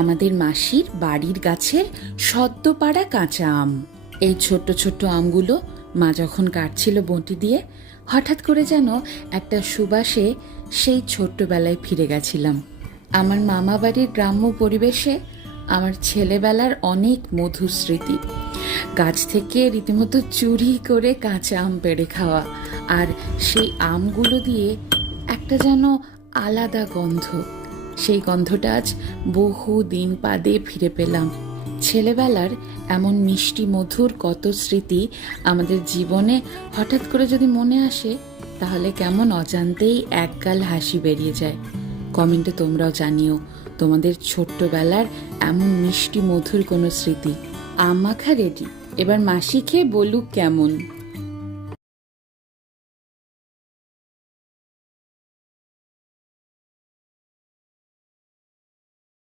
আমাদের মাসির বাড়ির গাছের সদ্য পাড়া কাঁচা আম। এই ছোট্ট ছোট্ট আমগুলো মা যখন কাটছিল বঁটি দিয়ে, হঠাৎ করে যেন একটা সুবাসে সেই ছোট্টবেলায় ফিরে গেছিলাম। আমার মামা বাড়ির গ্রাম্য পরিবেশে আমার ছেলেবেলার অনেক মধুর স্মৃতি। গাছ থেকে রীতিমতো চুরি করে কাঁচা আম পেড়ে খাওয়া, আর সেই আমগুলো দিয়ে একটা যেন আলাদা গন্ধ। সেই গন্ধটা আজ বহু দিন বাদে ফিরে পেলাম। ছেলেবেলার এমন মিষ্টি মধুর কত স্মৃতি আমাদের জীবনে হঠাৎ করে যদি মনে আসে, তাহলে কেমন অজান্তেই একগাল হাসি বেরিয়ে যায়। কমেন্টে তোমরাও জানিও তোমাদের ছোট্টবেলার এমন মিষ্টি মধুর কোনো স্মৃতি। আম মাখা রেডি, এবার মাসি খেয়ে বলুক কেমন।